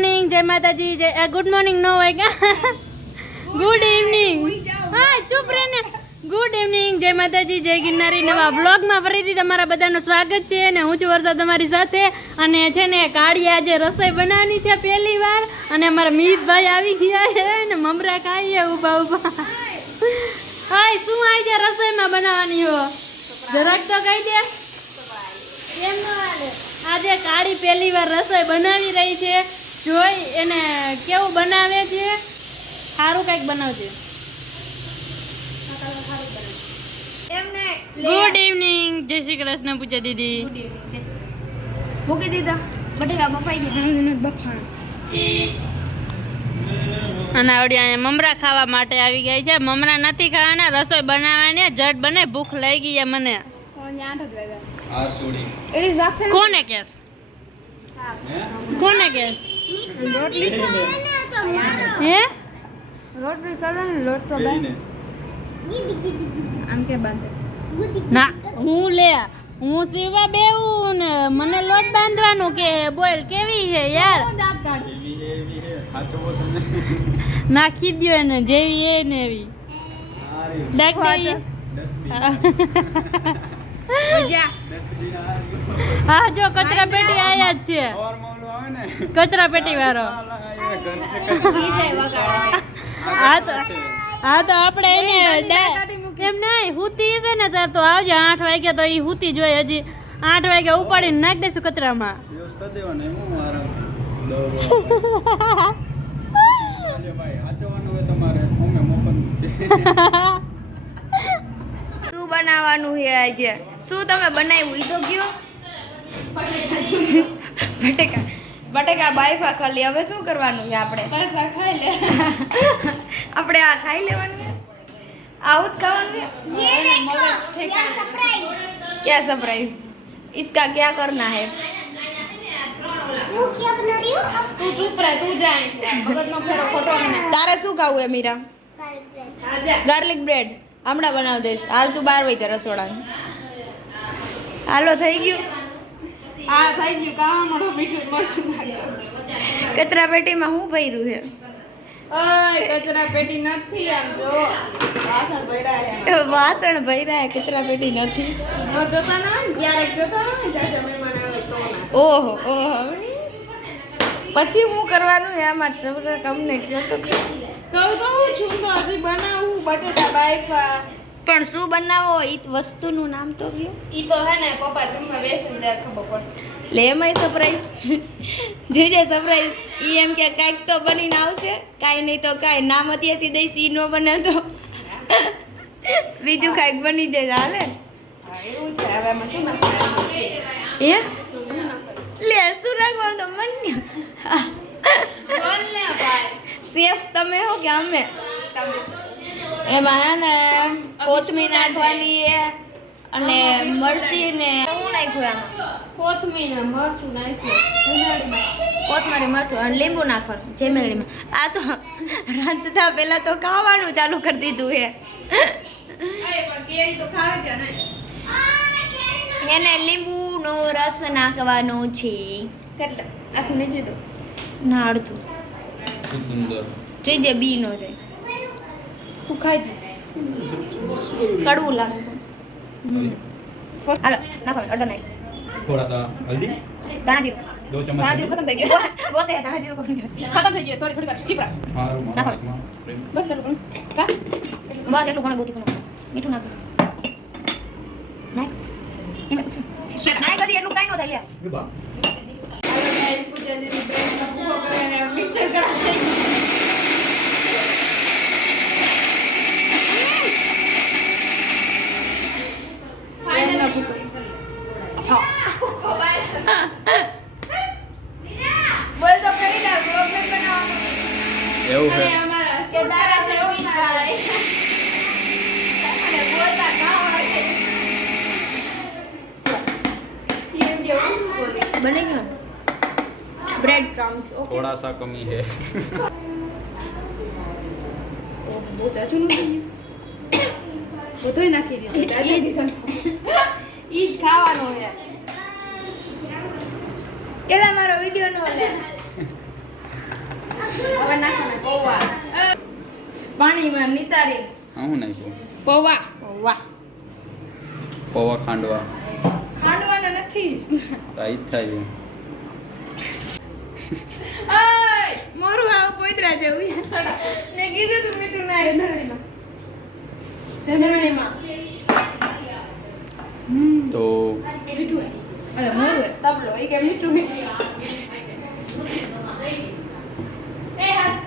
Morning, જય માતાજી, જય ગુડ મોર્નિંગ નો હોય કે ગુડ ઇવનિંગ. હા ચૂપ રહે ને. ગુડ ઇવનિંગ, જય માતાજી, જય ગિરનારી. નવા બ્લોગમાં ફરીથી તમારા બધાનું સ્વાગત છે અને હું છું વર્ષા તમારી સાથે. અને છે ને કાળી આજે રસોઈ બનાવવાની છે પહેલી વાર અને અમારા મીતભાઈ આવી ગયા છે ને મમરા ખાઈએ ઊભા ઊભા. હાય શું આવી છે રસોઈમાં બનાવવાની હો જરાક તો કહી દે. કેમ ન હાલે? આજે કાળી પહેલી વાર રસોઈ બનાવી રહી છે. જોઈ એને કેવું બનાવે છે. સારું કંઈક બનાવજે. ગુડ ઇવનિંગ, જય શ્રી કૃષ્ણ પૂજા દીદી. મૂકી દીધા બટેકા બફાઈ ગયા બફાણ. અને આવડી અહીંયા મમરા ખાવા માટે આવી ગઈ છે. મમરા નથી ખાવાના, રસોઈ બનાવવાની. જટ બને, ભૂખ લઈ ગઈ છે મને. કોને કેસ કોને કેસ રોટલી હે રોટલી કરો ને લોટ તો આમ કે બાંધે ના હું લે હું સીવા બેવું ને મને લોટ બાંધવાનું કે બોલ કેવી છે યાર. નાખી દો એને જેવી એ ને એવી હા જો કચરા પેટી આયા જ છે. કચરા પેટી વાળો હા તો આપણે એને એમ નહીં હુતી છે ને તો આવજો 8 વાગ્યા તો એ હુતી જોઈએ. હજી 8 વાગ્યા ઉપાડીને નાખી દઈશું કચરામાં. શું બનાવવાનું છે આજે? શું તમે બનાવ્યું ઈ તો કયો. બટેકા બટેકા બાઈફા ખાલી. હવે શું કરવાનું છે આપણે? બસ આ ખાઈ લે. આપણે આ ખાઈ લેવાનું છે. આવું જ ખાવાનું है. क्या सरप्राइज? इसका क्या करना है? तू चुप रह, तू जाए मगजનો ફેરો ખોટો ના. તારે શું ખાવું હે મીરા? ગાર્લિક બ્રેડ હમણાં બનાવી દઈશ. હાલ તું 12 વાગે રસોડામાં. હાલો થઈ ગયું. હા થઈ ગયું. કાવા મોડો મીઠું મરચું નાખ્યું. કચરા પેટીમાં શું ભર્યું છે? ઓય કચરા પેટી નથી. આમ જો વાસણ ભર્યા છે. વાસણ ભર્યા છે, કચરા પેટી નથી. નો જોતા ના હોય ક્યારેક જોતા હોય જાજા મહેમાન આવે તો ના. ઓહો ઓહો. પછી હું કરવાનું એમાં જબર તમને કહો તો કહું તો હું છું તો હજી બનાવું બટેટા બાઈફા. પણ શું બનાવો ઈ વસ્તુનું નામ તો કયો. ઈ તો હે ને પપ્પા જમવા બેસે ત્યારે ખબર પડશે. લે એમાંય સરપ્રાઈઝ જોજે સરપ્રાઈઝ. ઈ એમ કે કાંઈક તો બનીને આવશે. કાંઈ નહીં તો કાંઈ નામ હતી દઈશ. ઈ નો બને તો બીજું કાંઈક બની જાય હાલે. એવું છે. હવે એમાં શું નાખવાનું? એ લે શું નાખવાનું તો મન બોલ ને ભાઈ. સેફ તમે હો કે અમે? એમાં હે ને કોથમીર નાખવાની છે અને મરચી ને શું નાખ્યું એમાં? કોથમીર ને મરચું નાખ્યું. કોથમીર મરચું અને લીંબુ નાખવાનું જેમેલીમાં. આ તો રાંધતા પહેલા તો ખાવાનું ચાલુ કરી દીધું છે. એને લીંબુનો રસ નાખવાનો છે. કેટલા આખું નહીં જોઈતું ના અડધું જોઈ બી નો જાય. તું ખાઈ દે કડવું લાગશે. હાલો નાખો અડધો નાખ. थोड़ा सा हल्दी, દાણા જીરું. 2 चम्मच દાણા જીરું ખતમ થઈ ગયું. બોતે દાણા જીરું ખતમ થઈ ગયું. સોરી થોડી વાર સ્કીપ રાખ. हाँ નાખો. બસ એટલું કા બસ એટલું ઘણું બોતી ઘણું મીઠું નાખ. નાખ નાખ કદી એટલું કાઈ નો થાય લે. મિક્સર કરાય. બોલ તો કરી દે પ્રોબ્લેમ બનાવો. એવું છે. અમારા કેદારા છે મીઠાઈ અને બોલતા ખાવા છે. કેમ કેવું બોલે બની ગયું. Bread crumbs okay. थोड़ा सा कमी है. બહુ ચાચું નહીં બધુંય નાખી દીધું. ચાચું દીધું ઈ જ ખાવાનું છે. પેલા મારો વિડિયો નો લે હવે નાખો ને પૌવા પાણીમાં નિતારી હું નાખ્યું પૌવા પૌવા પૌવા ખાંડવા ખાંડવાના નથી તો આ જ થાય ઓય મોરું આવ પોઈતરા જેવું મેં કીધું તું મીઠું ના જમણીમાં તો મીઠું અરે મોરું તબલો એ કે મીઠું એ હાથ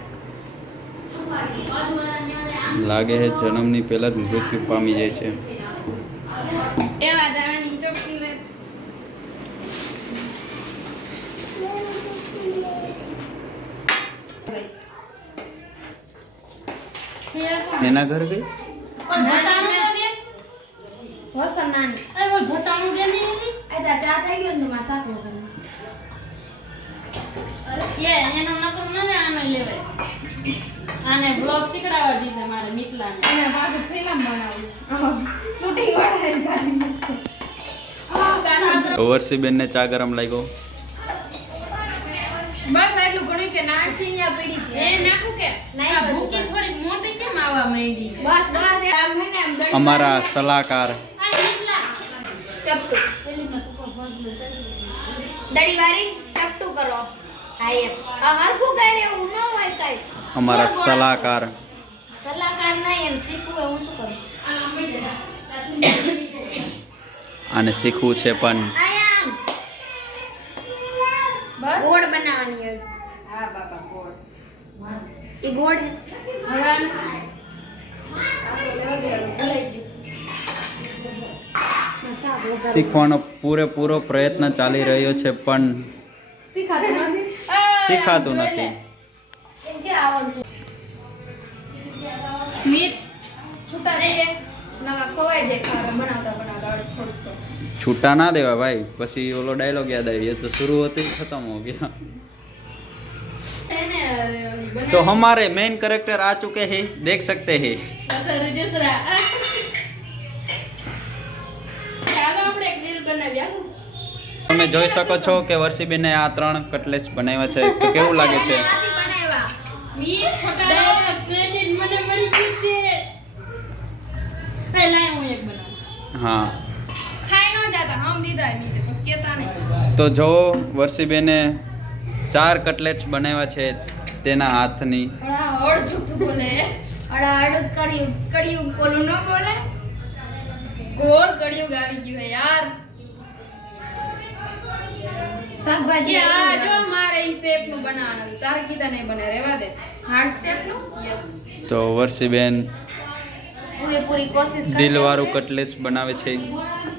લાગે છે જન્મની પહેલા જ મૃત્યુ પામી જાય છે એવા જાણી ચોખ્ખી લે એના ઘર ગઈ વસન નાની એ બોલ ભટાણું દે ની હતી આ ચા થઈ ગયો ને માં સાફ કરો એનો નકર મને આને લેવાય આને બ્લોગ શીખડાવવા દીધે મારે મિથલાને અને પાછું ફિલ્મ બનાવી શૂટિંગ વાળા વર્ષીબેન ને ચા ગરમ લાગ્યો બસ એટલું ઘણું કે નાનથી અહીંયા પડી હતી એ નાખું કે નહીં, આ ભૂકી થોડીક મોટી કેમ આવવા માંડી છે બસ બસ આમ હે ને આમ દડી અમારા સલાહકાર આ મિથલા ચપટું પેલીમાં તું પગ દડી વારી ચપટું કરો હા એમ આ હરખું કાઈ એવું ન હોય કાઈ અમારા સલાહકાર સલાહકાર નહીં એમ શીખવું હોય હું શું કરું આ લંબી દે આને શીખવું છે પણ આયા બસ ગોળ બનાવવાની હોય હા બાપા ગોળ એ ગોળ હે હવે આને આ તો લેવા દે ભરાઈ ગયું મસાલો વઘાર શીખવાનો પૂરેપૂરો પ્રયત્ન ચાલી રહ્યો છે પણ શીખાતું નથી શીખાતું નથી એમ કે આવડતું મીઠ છૂટા રહી જાય નવા ખવાઈ જાય ખાવા બનાવતા બનાવતા આવડે થોડુંક તો છૂટા ના દેવા ભાઈ પછી ઓલો ડાયલોગ યાદ આવી એ તો शुरू होते ही खत्म हो गया એને ઓલી तो हमारे मेन कैरेक्टर आ चुके हैं देख सकते हैं બનાવી જસરા ચાલો આપણે એક રીલ બનાવી આવું તમે જોઈ શકો છો કે વર્ષીબેને આ 3 કટલેટ્સ બનાવ્યા છે તો કેવું લાગે છે આથી બનાવ્યા વીસ ફોટા ક્રેડિટ મને મળી ગયું છે પહેલા હું એક બનાવું હા ખાઈ ન જાતા હમ દીધા નીચે બસ કેતા નહીં તો જો વર્ષીબેને 4 કટલેટ્સ બનાવ્યા છે તેના હાથની અડા હળ જૂઠું બોલે અડા હળ કડિયું બોલું ન બોલે ગોળ કડિયું આવી ગયું હે યાર શાકભાજી આ જો મારે ઈ શેપ નું બનાવવાનું હતું તારે કીધા નહીં બને રહેવા દે હાર્ટ શેપ નું યસ તો વર્ષીબેન પૂરી કોશિશ કરી દિલવાળું કટલેટ્સ બનાવે છે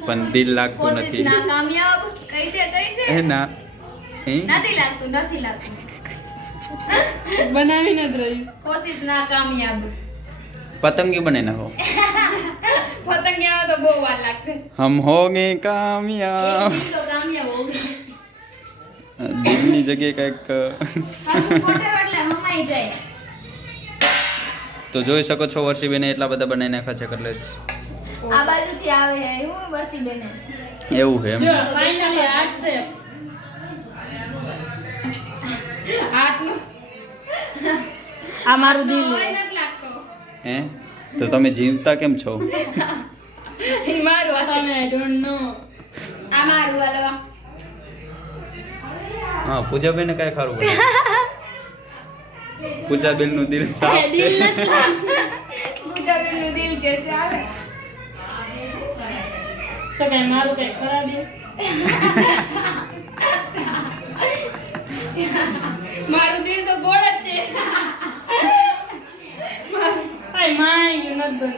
પણ દિલ લાગતું કોશિશ નથી ના કામયાબ કહી દે એ ના એ નથી લાગતું બનાવીને જ રહીશ કોશિશ ના કામયાબ પતંગી બને ના હો પતંગિયા તો બહુ વાર લાગશે હમ હોગે કામયાબ એક તો કામયાબ હો ગઈ દિલની જગ્યાએ કંઈક પાછું કોઠે એટલે હમાઈ જાય તો જોઈ શકો છો વર્ષીબેને એટલા બધા બનાવી નાખ્યા છે કટલેટ્સ આ બાજુથી આવે હે હું વર્તી બેને એવું છે એમ જો ફાઇનલી આર્ટ છે આટલું આ મારું દિલ ઓય નથી લાગતો હે તો તમે જીવતા કેમ છો ઈ મારું આ તમે આઈ ડોન્ટ નો આ મારું હાલો હા પૂજાબેને કાંઈ ખારું પડે પૂજાબેનનું દિલ સાફ છે દિલ નથી લાગતું. પૂજાબેનનું દિલ કે ચાલે તો કઈ મારું કઈ ખરાબ છે? મારું દિલ તો ગોળ જ છે આય માય નથી બનતું.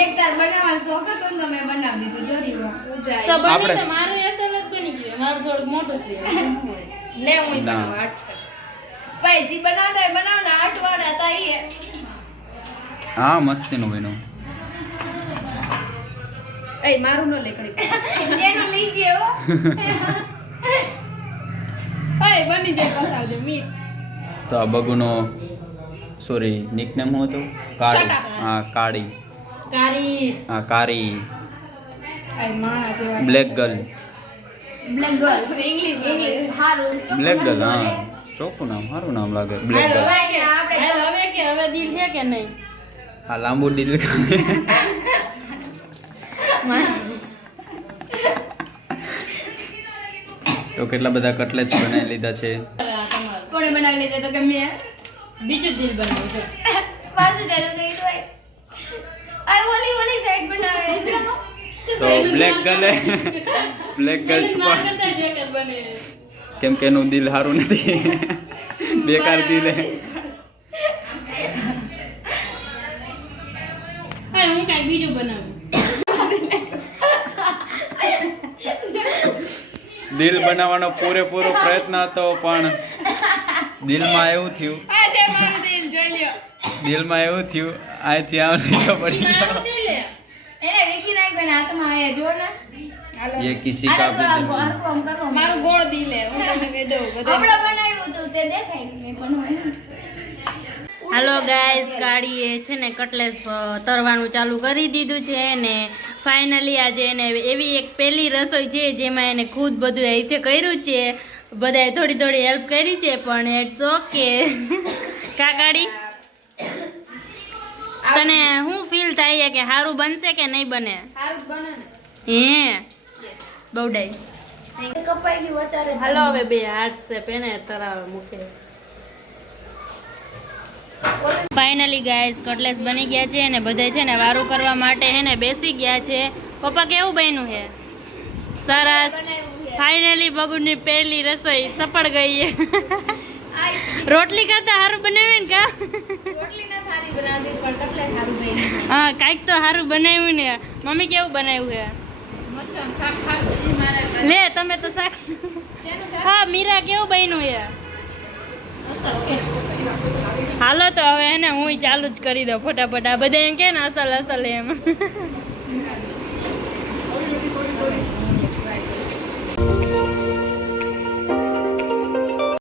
એક તાર બનાવવાનો શોખ હતો ને તો મેં બનાવી દીધું જોરી પૂજા તો બની આપણે- તો મારું એસેલ જ બની ગયું મારું થોડુંક મોટું છે લે હું ના. બનાવ 8 છે ભાઈ જી બનાવતા હોય બનાવ ને 8 વાળા હતા ઈ હા મસ્તીનું બન્યું એ મારું ન લેકડી એનું લીજે હો ઓય બની જાય પસાવજો મી તો આ બગુનો સોરી નિકનેમ શું હતું Shut up. હા કાળી કારી હા કારી આય માણા જેવા black girl black girl English હારું બ્લેક ગર્લ હા ચોખ્ખું નામ સારું નામ લાગે બ્લેક હાલો, ગર્લ. હવે કે હવે દિલ છે કે નહીં? હા લાંબુ દિલ તો કેટલા બધા કટલેટ્સ બનાવી લીધા છે. આ તમારું. કોણે બનાવી લીધા તો કે મેં બીજું દિલ બનાવ્યું છે. પાછું ચાલુ કર્યું હોય આ ઓલી સાઈડ બનાવે તો બ્લેક ગર્લે બ્લેક ગર્લ છુપા મારા કરતા બેકાર બને. કેમ કે એનું દિલ સારું નથી બેકાર દિલ હે. હા, હું કાંઈક બીજું બનાવું. દિલ બનાવવાનો પૂરેપૂરો પ્રયત્ન હતો પણ દિલમાં એવું થયું આજે મારું દિલ જોઈ લ્યો દિલમાં એવું થયું અહીંથી આમ લીધો ઈ પડી મારું દિલ હે. એને વિકી નાખ્યો ને હાથમાં આયા જો ને ये किसी का भी दिल नहीं. આમ કરો મારું ગોળ દિલ હે. હું તમને કહી દઉં બધે. હમણાં બનાવ્યું હતું તે દેખાય નહીં પણ હોય હાલો ગાઈઝ, ગાડીએ છે ને કટલેસ તરવાનું ચાલુ કરી દીધું છે ને ફાઇનલી આજે એને એવી એક પહેલી રસોઈ છે જેમાં એને ખુદ બધું અહીંથી કર્યું છે. બધાએ થોડી થોડી હેલ્પ કરી છે પણ ઇટ્સ ઓકે. કાકાડી, તને શું ફીલ થાય છે કે સારું બનશે કે નહીં બને? સારું બને હે બહુડાઈ. ને કપાઈ ગયું વધારે હાલો હવે બે હાથ છે પેને તરાવે મૂકે. ફાઇનલી ગાઈસ કટલેસ બની ગયા છે અને બધે છે ને વારું કરવા માટે હે ને બેસી ગયા છે. પપ્પા કેવું બન્યું છે? સરસ. ફાઇનલી બગુની પહેલી રસોઈ સફળ ગઈ છે. રોટલી કરતા સારું બનાવ્યું ને કા? રોટલી ના સારી બનાવતી પણ કટલે સારું બન્યું હા, કાંઈક તો સારું બનાવ્યું ને. મમ્મી કેવું બનાવ્યું છે? લે તમે તો શાક. હા મીરા કેવું બન્યું છે? હાલો તો હવે એને હું ચાલુ જ કરી દઉં ફટાફટ. આ બધા એમ કે ને અસલ અસલ એમ.